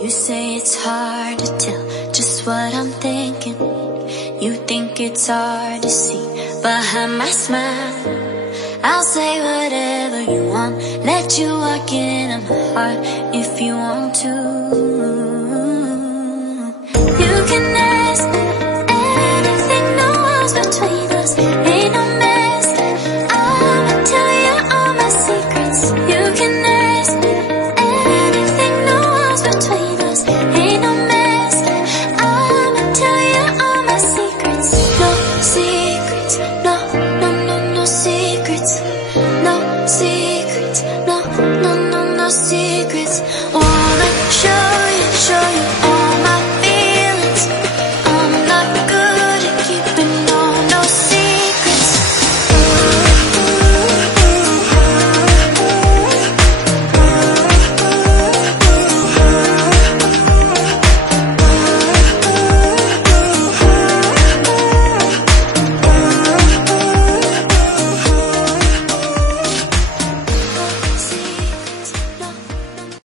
You say it's hard to tell just what I'm thinking. You think it's hard to see behind my smile. I'll say whatever you want, let you walk into my heart if you want to.